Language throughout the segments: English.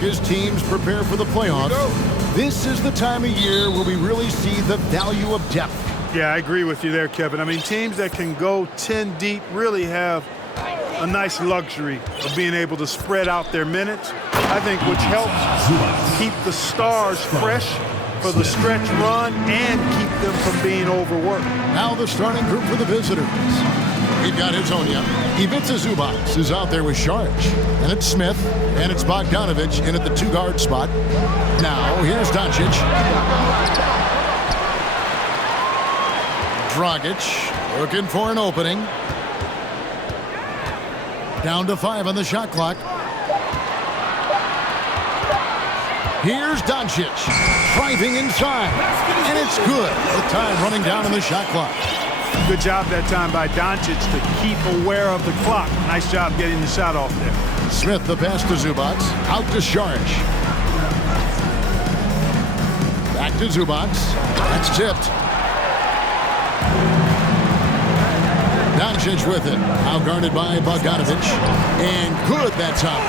As teams prepare for the playoffs, this is the time of year where we really see the value of depth. Yeah, I agree with you there, Kevin. I mean, teams that can go 10 deep really have a nice luxury of being able to spread out their minutes, I think, which helps keep the stars fresh for the stretch run and keep them from being overworked. Now the starting group for the visitors. We've got Hitonia. Ivica Zubac is out there with Sharge. And it's Smith. And it's Bogdanovich in at the two-guard spot. Now, here's Doncic. Dragic looking for an opening. Down to 5 on the shot clock. Here's Doncic. Driving inside. And it's good. The time running down on the shot clock. Good job that time by Doncic to keep aware of the clock. Nice job getting the shot off there. Smith, the pass to Zubac. Out to Sharge. Back to Zubac. That's tipped. Doncic with it. Now guarded by Bogdanovich. And good that time.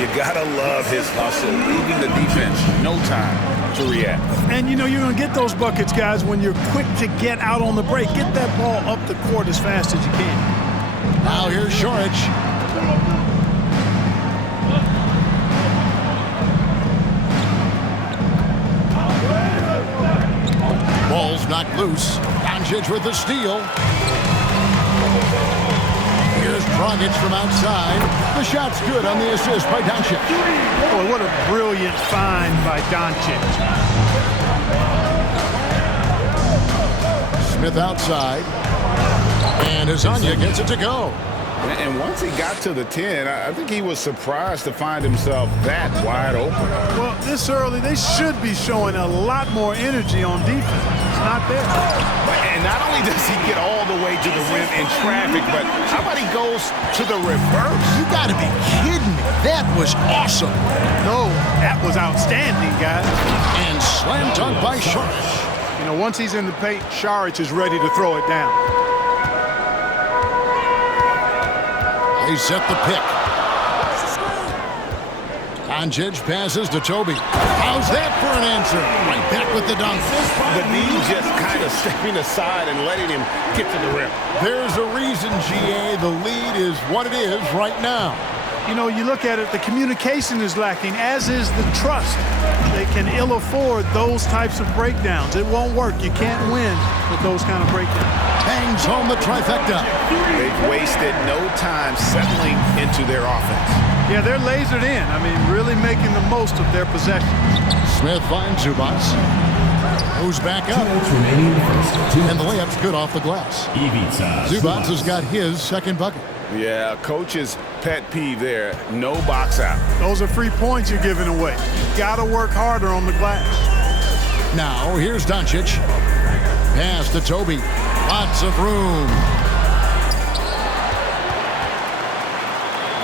You gotta love his hustle, leaving the defense no time to react. And you know you're gonna get those buckets, guys, when you're quick to get out on the break. Get that ball up the court as fast as you can. Now here's Sharge. Ball's knocked loose. Doncic with the steal. Here's Dragic from outside. The shot's good on the assist by Doncic. Boy, what a brilliant find by Doncic. Smith outside. And Hitonia gets it to go. And once he got to the 10, I think he was surprised to find himself that wide open. Well, this early, they should be showing a lot more energy on defense. It's not there. And not only does he get all the way to the rim in traffic, but how about he goes to the reverse? You got to be kidding me. That was awesome. No, that was outstanding, guys. And slam dunk by Sharge. You know, once he's in the paint, Sharge is ready to throw it down. They set the pick. Doncic passes to Toby. How's that for an answer? Right back with the dunk. The knee just kind of stepping aside and letting him get to the rim. There's a reason, GA. The lead is what it is right now. You know, you look at it, the communication is lacking, as is the trust. They can ill afford those types of breakdowns. It won't work. You can't win with those kind of breakdowns. Bangs home the trifecta. They've wasted no time settling into their offense. Yeah, they're lasered in. I mean, really making the most of their possessions. Smith finds Zubac. Moves back up. And the layup's good off the glass. Zubac has got his second bucket. Yeah, coach's pet peeve there. No box out. Those are free points you're giving away. You got to work harder on the glass. Now, here's Doncic. Pass to Toby. Lots of room.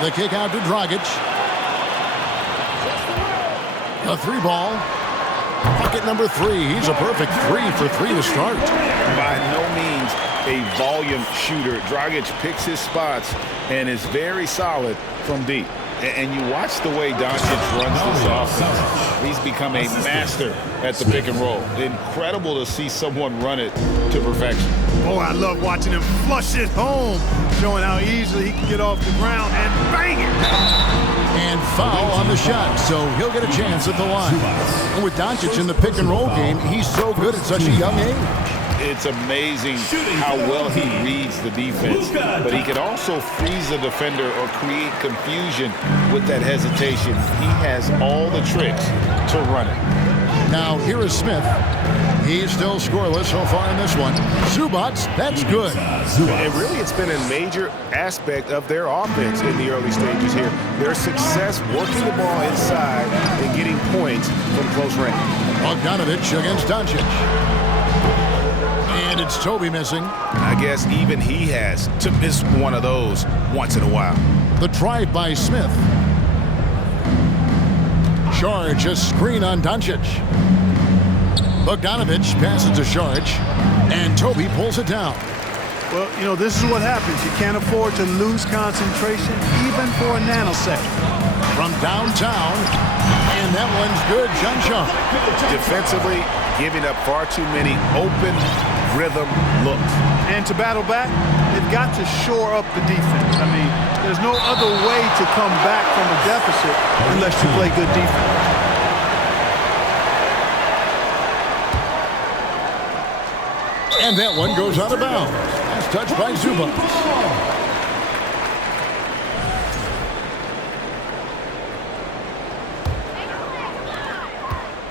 The kick out to Dragic. A three ball. Bucket number 3. He's a perfect 3 for 3 to start. By no means a volume shooter. Dragic picks his spots and is very solid from deep. And you watch the way Doncic runs this offense. He's become a master at the pick and roll. Incredible to see someone run it to perfection. Oh, I love watching him flush it home, showing how easily he can get off the ground and bang it. And foul on the shot, so he'll get a chance at the line. And with Doncic in the pick and roll game, he's so good at such a young age. It's amazing how well he reads the defense, but he can also freeze a defender or create confusion with that hesitation. He has all the tricks to run it. Now here is Smith. He's still scoreless so far in this one. Zubac, that's good. And really, it's been a major aspect of their offense in the early stages here. Their success working the ball inside and getting points from close range. Bogdanovich against Doncic. And it's Toby missing. I guess even he has to miss one of those once in a while. The drive by Smith. Sharge, a screen on Doncic. Bogdanovich passes to Sharge. And Toby pulls it down. Well, you know, this is what happens. You can't afford to lose concentration even for a nanosecond. From downtown, one's good. John. Defensively, giving up far too many open rhythm looks. And to battle back, they've got to shore up the defense. I mean, there's no other way to come back from a deficit unless you play good defense. And that one goes out of bounds. That's touched by Zubac.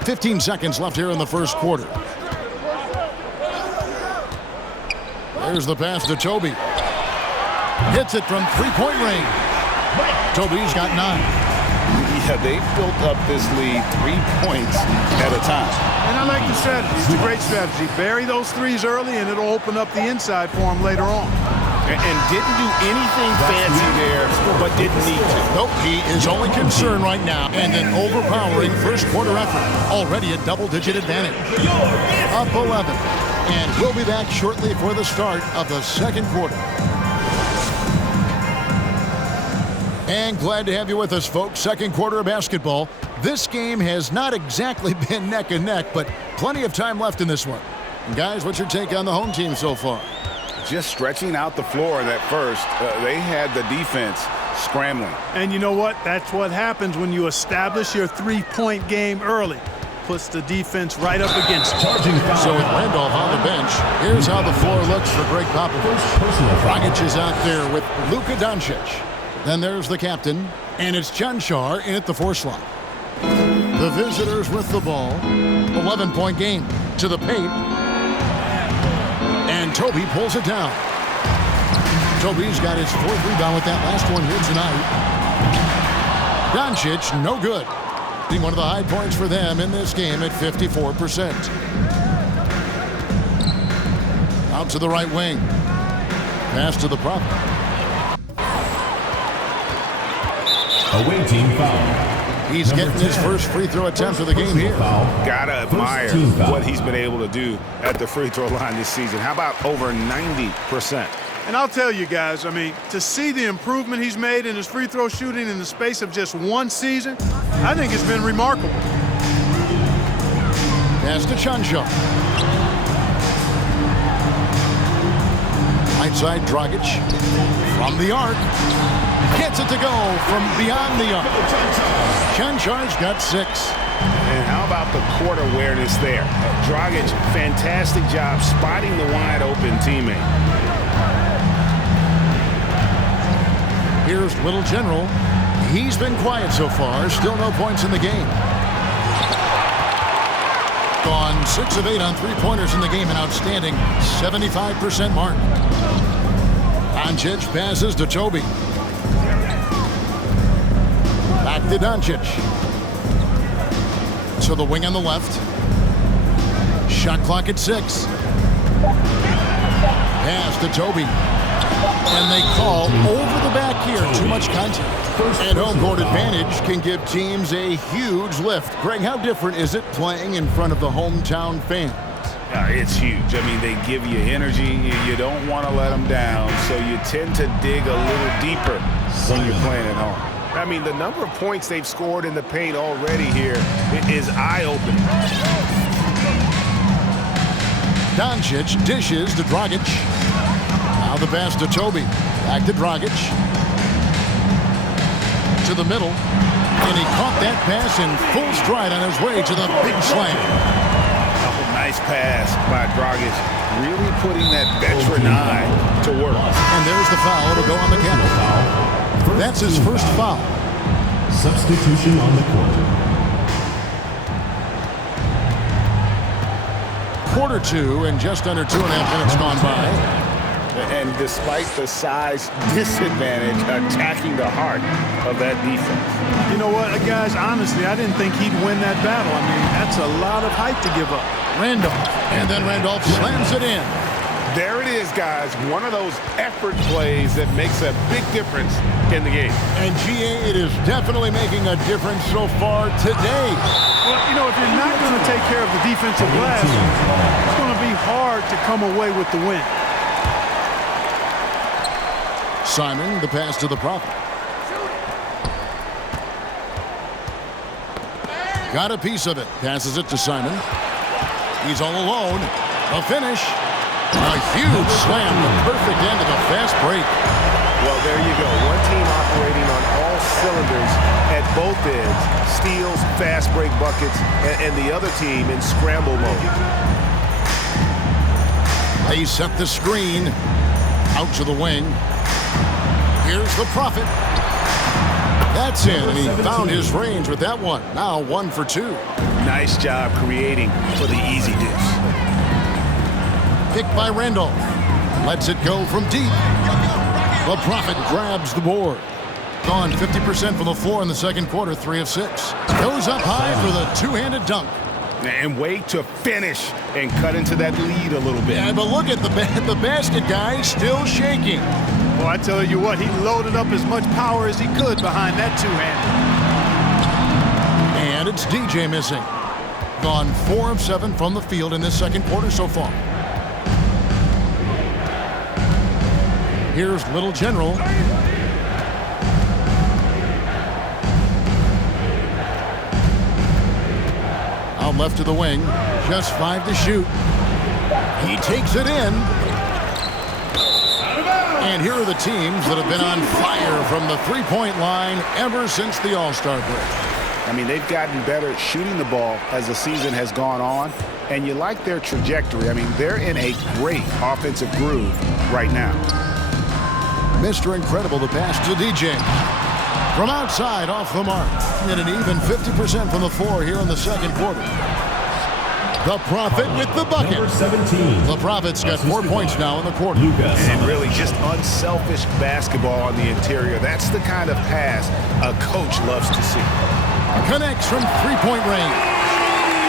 15 seconds left here in the first quarter. There's the pass to Toby. Hits it from three-point range. Toby's got 9. Yeah, they built up this lead 3 points at a time. And I like the strategy. It's a great strategy. Bury those threes early, and it'll open up the inside for them later on. And didn't do anything fancy there, but didn't need to. Nope, he is only concerned right now. And an overpowering first quarter effort. Already a double-digit advantage. Up 11. And we'll be back shortly for the start of the second quarter. And glad to have you with us, folks. Second quarter of basketball. This game has not exactly been neck and neck, but plenty of time left in this one. And guys, what's your take on the home team so far? Just stretching out the floor at first. They had the defense scrambling. And you know what? That's what happens when you establish your three-point game early. Puts the defense right up against it. So with Randolph on the bench, here's how the floor looks for Greg Popovich. Dragic is out there with Luka Doncic. Then there's the captain, and it's Chanchar in at the 4 slot. The visitors with the ball. 11-point game to the paint. And Toby pulls it down. Toby's got his 4th rebound with that last one here tonight. Doncic, no good. Being one of the high points for them in this game at 54%. Out to the right wing. Pass to the prop. Away team foul. He's getting his first free throw attempt of the game here. Gotta admire what he's been able to do at the free throw line this season. How about over 90%? And I'll tell you guys, I mean, to see the improvement he's made in his free throw shooting in the space of just one season, I think it's been remarkable. Pass to Chanchar. Right side, Dragic from the arc. Gets it to go from beyond the arc. Chanchar's got 6. And how about the court awareness there? Dragic, fantastic job spotting the wide open teammate. Here's Little General. He's been quiet so far. Still no points in the game. Gone 6 of 8 on three-pointers in the game. An outstanding 75% mark. Doncic passes to Toby. Back to Doncic. So the wing on the left. Shot clock at 6. Pass to Toby. And they call over the back here. Too much contact. And home court advantage can give teams a huge lift. Greg, how different is it playing in front of the hometown fans? It's huge. I mean, they give you energy. You don't want to let them down, so you tend to dig a little deeper when you're playing at home. I mean, the number of points they've scored in the paint already here is eye-opening. Doncic dishes to Dragic. Now the pass to Toby. Back to Dragic. To the middle. And he caught that pass in full stride on his way to the big slam. Oh, nice pass by Dragic. Really putting that veteran eye to work. And there's the foul. It'll go on the captain. That's his first foul. Substitution on the court. Quarter 2 and just under 2.5 minutes gone by. And despite the size disadvantage, attacking the heart of that defense. You know what, guys, honestly, I didn't think he'd win that battle. I mean, that's a lot of height to give up. Randolph. And then Randolph slams it in. There it is, guys. One of those effort plays that makes a big difference in the game. And GA, it is definitely making a difference so far today. Well, you know, if you're not going to take care of the defensive glass, it's going to be hard to come away with the win. Simon, the pass to the prophet. Got a piece of it. Passes it to Simon. He's all alone. A finish. A huge slam. The perfect end of the fast break. Well, there you go. One team operating on all cylinders at both ends. Steals, fast break buckets, and the other team in scramble mode. They set the screen. Out to the wing. Here's the Prophet. That's in, and he found his range with that one. Now 1 for 2. Nice job creating for the easy dish. Picked by Randolph. Lets it go from deep. The Prophet grabs the board. Gone 50% from the floor in the second quarter, 3 of 6. Goes up high for the two-handed dunk. And wait to finish and cut into that lead a little bit. Yeah, but look at the basket guy still shaking. Well, I tell you what, he loaded up as much power as he could behind that two-hander. And it's DJ missing. Gone 4 of 7 from the field in this second quarter so far. Here's Little General. Out left to the wing. Just 5 to shoot. He takes it in. And here are the teams that have been on fire from the three-point line ever since the All-Star break. I mean, they've gotten better at shooting the ball as the season has gone on, and you like their trajectory. I mean, they're in a great offensive groove right now. Mr. Incredible, the pass to DJ. From outside, off the mark. And an even 50% from the floor here in the second quarter. The Prophet with the bucket. Number 17. The Prophet's got 4 points now in the quarter. And really just unselfish basketball on the interior. That's the kind of pass a coach loves to see. Connects from three-point range.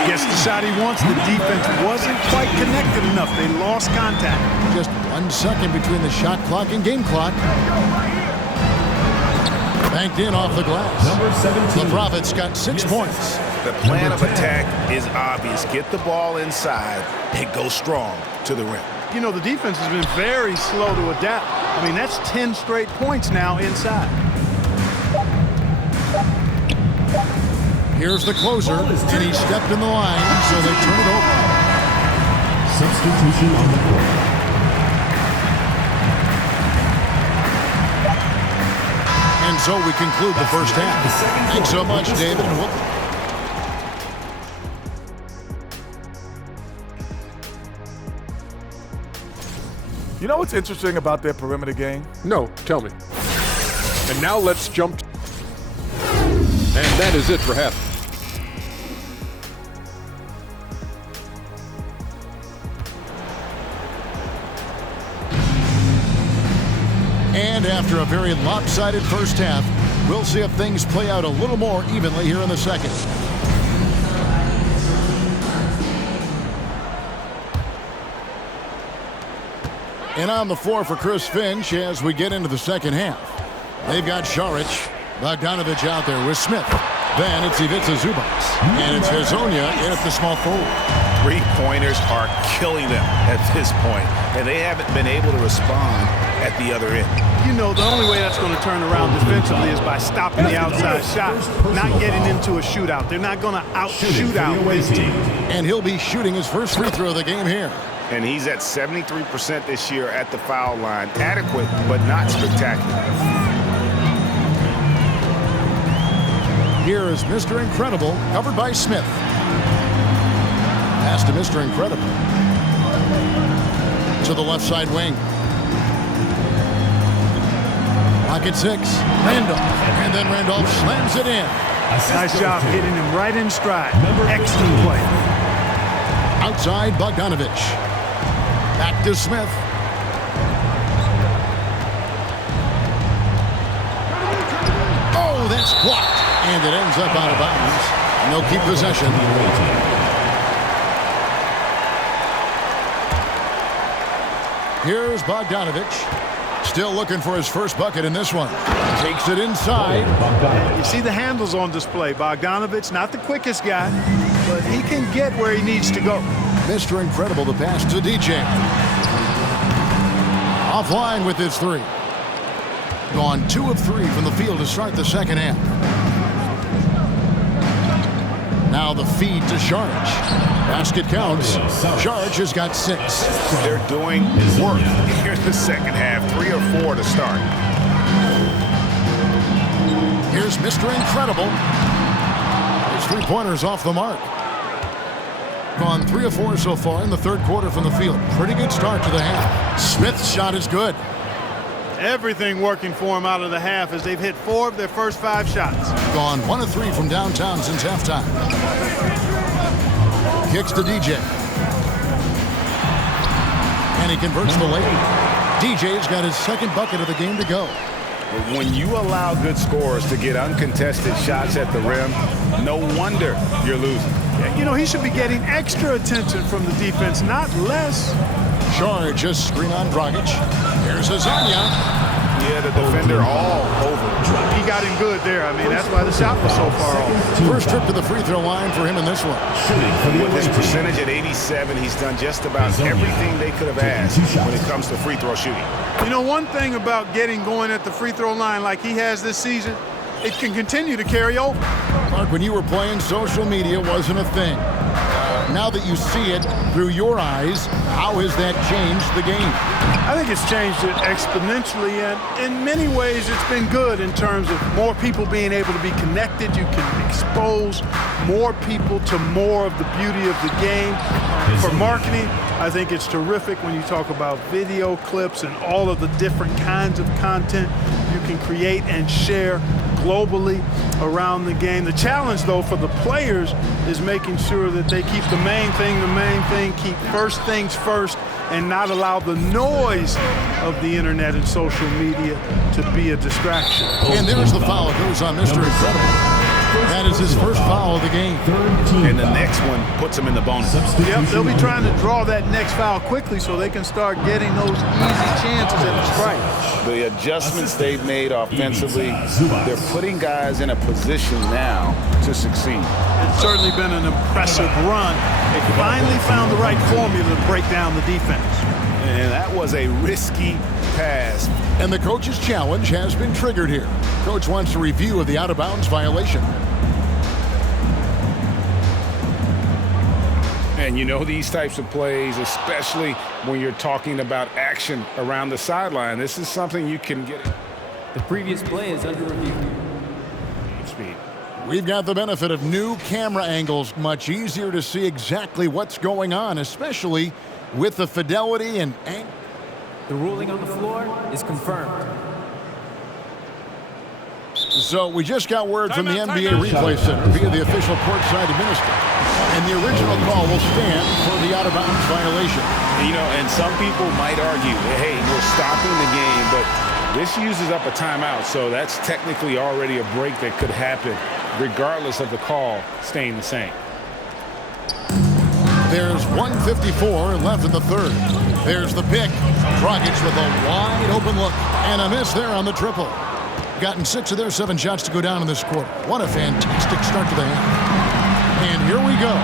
Gets the shot he wants. The defense wasn't quite connected enough. They lost contact. Just 1 second between the shot clock and game clock. Banked in off the glass. Number 17. The Prophet's got 6 points. The plan of attack is obvious. Get the ball inside and go strong to the rim. You know, the defense has been very slow to adapt. I mean, that's 10 straight points now inside. Here's the closer, and he stepped in the line, so they turn it over. Substitution on the court. And so we conclude the first half. Thanks so much, David. And You know what's interesting about their perimeter game? No, tell me. And now let's jump. And that is it for half. And after a very lopsided first half, we'll see if things play out a little more evenly here in the second. And on the floor for Chris Finch as we get into the second half. They've got Šarić, Bogdanović out there with Smith. Then it's Ivica Zubac. And it's Hezonja in at the small forward. Three-pointers are killing them at this point, and they haven't been able to respond at the other end. You know, the only way that's going to turn around defensively is by stopping the outside shot, not getting into a shootout. They're not going to out-shoot out this team. And he'll be shooting his first free throw of the game here. And he's at 73% this year at the foul line. Adequate, but not spectacular. Here is Mr. Incredible, covered by Smith. Pass to Mr. Incredible. To the left side wing. Pocket 6. Randolph. And then Randolph slams it in. Nice job hitting him right in stride. Excellent play. Outside Bogdanović. Back to Smith. Oh, that's blocked. And it ends up out of bounds. And they'll keep possession. Here's Bogdanović. Still looking for his first bucket in this one. Takes it inside. You see the handles on display. Bogdanović, not the quickest guy, but he can get where he needs to go. Mr. Incredible, the pass to DJ. Offline with his three. Gone 2 of 3 from the field to start the second half. Now the feed to Sharge. Basket counts. Sharge has got 6. They're doing work here in the second half. 3 or 4 to start. Here's Mr. Incredible. His 3-pointers off the mark. Gone 3 of 4 so far in the third quarter from the field. Pretty good start to the half. Smith's shot is good. Everything working for him out of the half as they've hit 4 of their first 5 shots. Gone 1 of 3 from downtown since halftime. Kicks to DJ. And he converts the layup. DJ's got his second bucket of the game to go. When you allow good scorers to get uncontested shots at the rim, no wonder you're losing. You know, he should be getting extra attention from the defense, not less. Sharge just screen on Dragic. Here's Azania. Yeah, the defender all over. He got him good there. I mean, that's why the shot was so far off. First trip to the free throw line for him in this one. With his percentage at 87, he's done just about everything they could have asked when it comes to free throw shooting. You know, one thing about getting going at the free throw line like he has this season, it can continue to carry over. Mark, when you were playing, social media wasn't a thing. Now that you see it through your eyes, how has that changed the game? I think it's changed it exponentially, and in many ways it's been good in terms of more people being able to be connected. You can expose more people to more of the beauty of the game. For marketing, I think it's terrific when you talk about video clips and all of the different kinds of content you can create and share globally around the game. The challenge, though, for the players is making sure that they keep the main thing, keep first things first, and not allow the noise of the internet and social media to be a distraction. And there's the foul. It goes on Mr. Incredible. That is his first foul of the game. And the next one puts him in the bonus. Yep, they'll be trying to draw that next foul quickly so they can start getting those easy chances at the strike. The adjustments they've made offensively, they're putting guys in a position now to succeed. It's certainly been an impressive run. They finally found the right formula to break down the defense. And that was a risky pass. And the coach's challenge has been triggered here. Coach wants a review of the out-of-bounds violation. And you know these types of plays, especially when you're talking about action around the sideline, this is something you can get. The previous play is under review. Speed. We've got the benefit of new camera angles. Much easier to see exactly what's going on, especially with the fidelity and angle. The ruling on the floor is confirmed. So we just got word from the NBA Replay Center via the official courtside administrator. And the original call will stand for the out-of-bounds violation. You know, and some people might argue, hey, we're stopping the game, but this uses up a timeout, so that's technically already a break that could happen regardless of the call staying the same. There's 1:54 left in the third. There's the pick. Dragic with a wide open look. And a miss there on the triple. Gotten 6 of their 7 shots to go down in this quarter. What a fantastic start to the half. And here we go.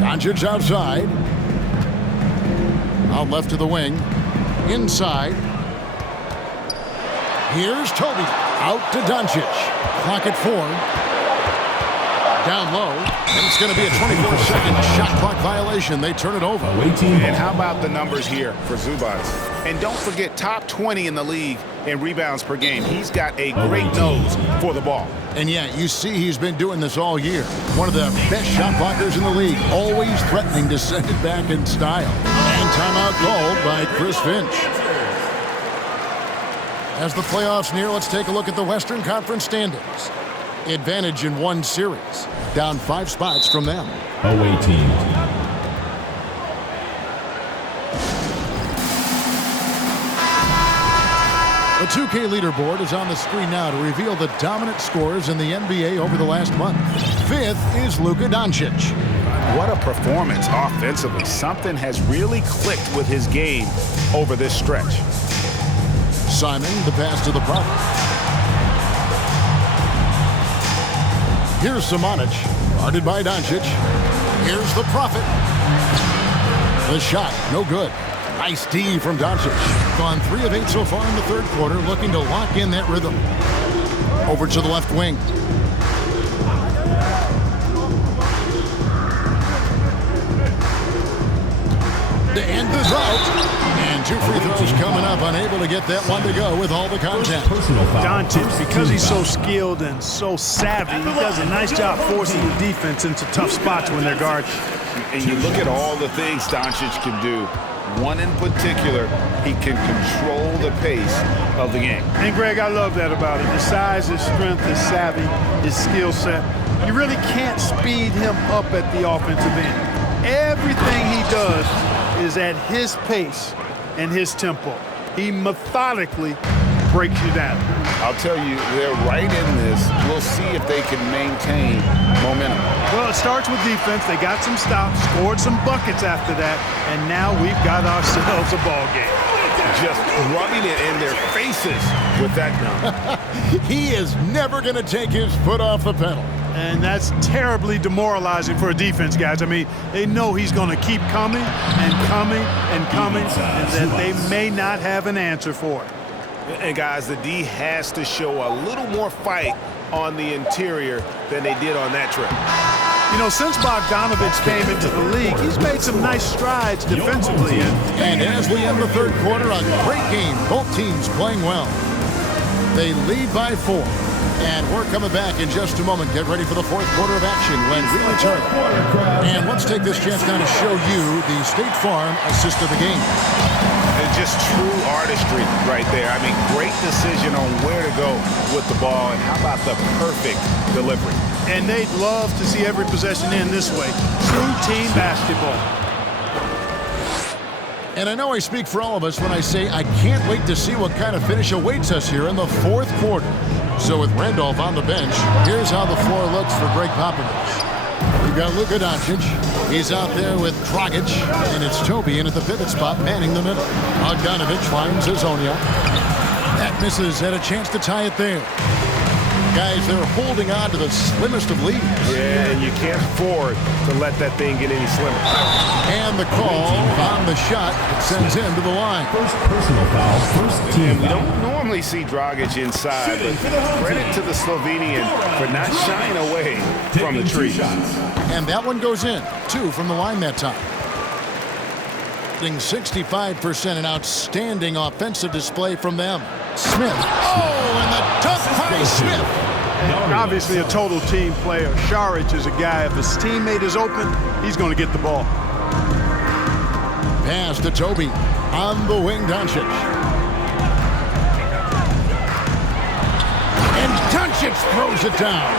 Doncic outside. Out left to the wing. Inside. Here's Toby. Out to Doncic. Clock at 4. Down low. And it's going to be a 24-second shot clock violation. They turn it over. And how about the numbers here for Zubac? And don't forget, top 20 in the league in rebounds per game. He's got a great nose for the ball. And yeah, you see he's been doing this all year. One of the best shot blockers in the league. Always threatening to send it back in style. And timeout called by Chris Finch. As the playoffs near, let's take a look at the Western Conference standings. Advantage in 1 series. Down 5 spots from them. Away team. The 2K leaderboard is on the screen now to reveal the dominant scores in the NBA over the last month. 5th is Luka Doncic. What a performance offensively. Something has really clicked with his game over this stretch. Simon, the pass to the Prophet. Here's Samanic, guarded by Doncic. Here's the Prophet. The shot, no good. Nice D from Doncic. Gone 3 of 8 so far in the third quarter, looking to lock in that rhythm. Over to the left wing. To end the drought. And 2 free throws coming up, unable to get that one to go with all the contact. Doncic, because he's so skilled and so savvy, he does a nice job forcing the defense into tough spots when they're guarded. And you look at all the things Doncic can do. One in particular, he can control the pace of the game. And Greg, I love that about him. His size, his strength, his savvy, his skill set. You really can't speed him up at the offensive end. Everything he does is at his pace and his tempo. He methodically breaks you down. I'll tell you, they're right in this. We'll see if they can maintain momentum. Well, it starts with defense. They got some stops, scored some buckets after that, and now we've got ourselves a ball game. Just rubbing it in their faces with that gun. He is never going to take his foot off the pedal. And that's terribly demoralizing for a defense, guys. I mean, they know he's going to keep coming and coming and coming, and that they may not have an answer for it. And guys, the D has to show a little more fight on the interior than they did on that trip. You know, since Bogdanovich came into the league, he's made some nice strides defensively. And as we end the third quarter, a great game. Both teams playing well. They lead by 4. And we're coming back in just a moment. Get ready for the fourth quarter of action when we return. And let's take this chance now to show you the State Farm assist of the game. And just true artistry right there. I mean, great decision on where to go with the ball, and how about the perfect delivery. And they'd love to see every possession end this way. True team basketball. And I know I speak for all of us when I say I can't wait to see what kind of finish awaits us here in the fourth quarter. So with Randolph on the bench, here's how the floor looks for Greg Popovich. We've got Luka Doncic. He's out there with Dragic, and it's Toby in at the pivot spot, manning the middle. Bogdanovich finds Hazonia. That misses, had a chance to tie it there. Guys, they're holding on to the slimmest of leads. Yeah, and you can't afford to let that thing get any slimmer. And the call on the shot sends him to the line. First personal foul, first team And we foul. don't normally see Dragic inside, but credit to the Slovenian for not shying away from the Taking 2 tree. shots. And that one goes in. 2 from the line that time. 65%, an outstanding offensive display from them. Smith. Oh, and the dunk by Smith. And obviously a total team player. Šarić is a guy, if his teammate is open, he's going to get the ball. Pass to Toby. On the wing, Doncic. And Doncic throws it down.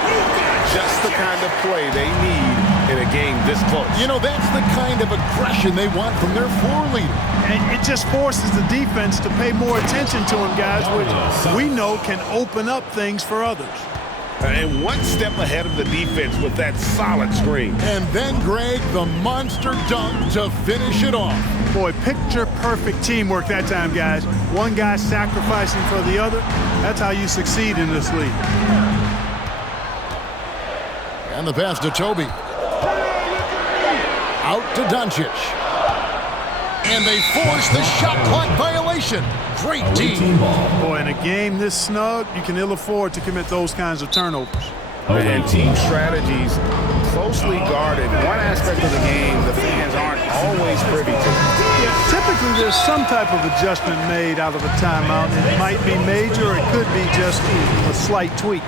Just the kind of play they need in a game this close. You know, that's the kind of aggression they want from their floor leader. And it just forces the defense to pay more attention to him, guys, which we know can open up things for others. And one step ahead of the defense with that solid screen. And then, Greg, the monster dunk to finish it off. Boy, picture-perfect teamwork that time, guys. One guy sacrificing for the other. That's how you succeed in this league. And the pass to Toby. Out to Doncic. And they force the shot clock violation. Great team. Boy, in a game this snug, you can ill afford to commit those kinds of turnovers. And team strategies closely guarded. One aspect of the game the fans aren't always privy to. Yeah, typically there's some type of adjustment made out of a timeout. It might be major, it could be just a slight tweak.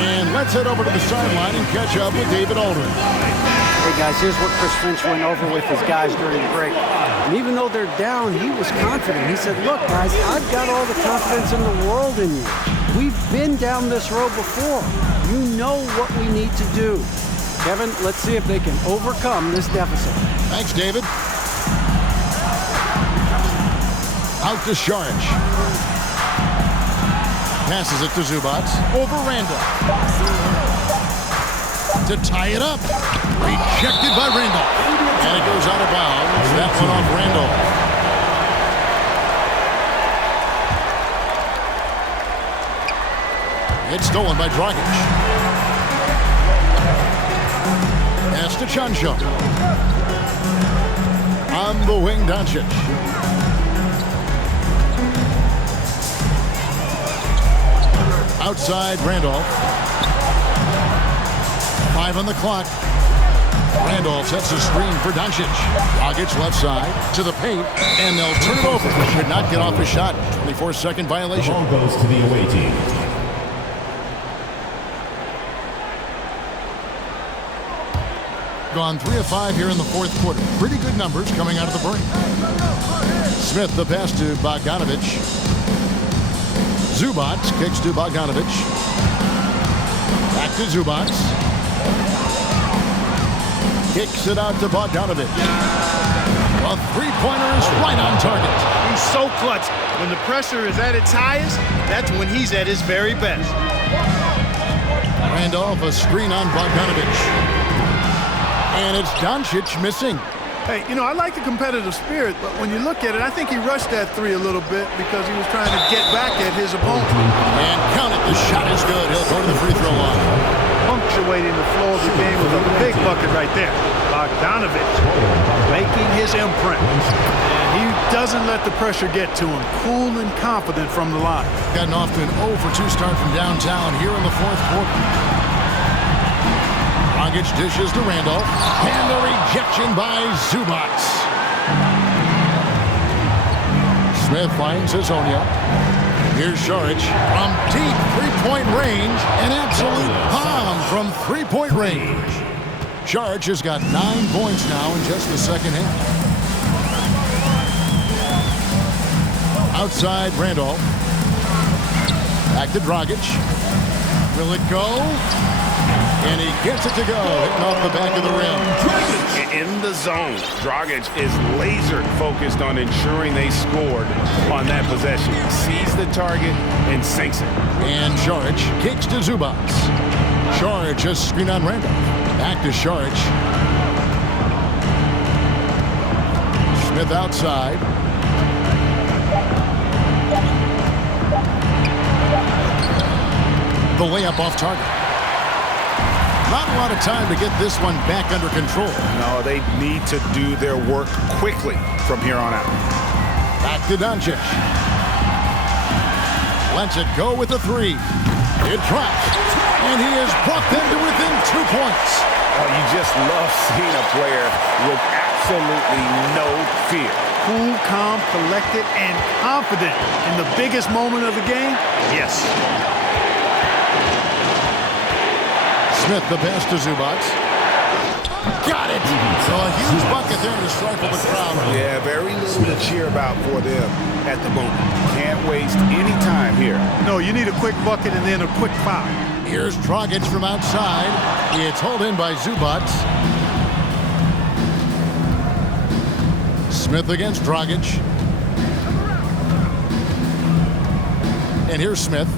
And let's head over to the sideline and catch up with David Aldridge. Hey guys, here's what Chris Finch went over with his guys during the break. And even though they're down, he was confident. He said, look guys, I've got all the confidence in the world in you. We've been down this road before. You know what we need to do. Kevin, let's see if they can overcome this deficit. Thanks, David. Out to Šarić. Passes it to Zubac. Over Randall. To tie it up. Rejected by Randall. And it goes out of bounds. That one off Randall. It's stolen by Dragic. Pass to Chancho. On the wing, Doncic. Outside Randolph. 5 on the clock. Randolph sets a screen for Doncic. Dragic left side to the paint, and they'll turn it over. Could not get off a shot. 24-second violation. Ball goes to the away team. Gone 3 of 5 here in the fourth quarter. Pretty good numbers coming out of the break. Smith the pass to Bogdanovic. Zubac kicks to Bogdanovic. Back to Zubac. Kicks it out to Bogdanovic. A three-pointer is right on target. He's so clutch. When the pressure is at its highest, that's when he's at his very best. Randolph, a screen on Bogdanovic. And it's Doncic missing. Hey, you know, I like the competitive spirit, but when you look at it, I think he rushed that three a little bit because he was trying to get back at his opponent. And count it, the shot is good. He'll go to the free throw line. Punctuating the flow of the game with a big bucket right there. Bogdanovic making his imprint. And he doesn't let the pressure get to him. Cool and confident from the line. Gotten off to an 0 for 2 start from downtown here in the fourth quarter. Dragic dishes to Randolph. And the rejection by Zubac. Smith finds Hazonia. Here's Šarić from deep three-point range. An absolute bomb from three-point range. Šarić has got 9 points now in just the second half. Outside Randolph. Back to Dragic. Will it go? And he gets it to go, hitting off the back of the rim. In the zone, Dragic is laser focused on ensuring they scored on that possession. Sees the target and sinks it. And Šarić kicks to Zubac. Šarić just screen on Randolph. Back to Šarić. Smith outside. The layup off target. Not a lot of time to get this one back under control. No, they need to do their work quickly from here on out. Back to Doncic. Lets it go with the three. It drops. And he has brought them to within 2 points. Oh, you just love seeing a player with absolutely no fear. Cool, calm, collected, and confident in the biggest moment of the game? Yes. Smith the pass to Zubac. Got it. So a huge bucket there to stifle the crowd. Yeah, very little to cheer about for them at the moment. Can't waste any time here. No, you need a quick bucket and then a quick foul. Here's Dragic from outside. It's hauled in by Zubac. Smith against Dragic. And here's Smith.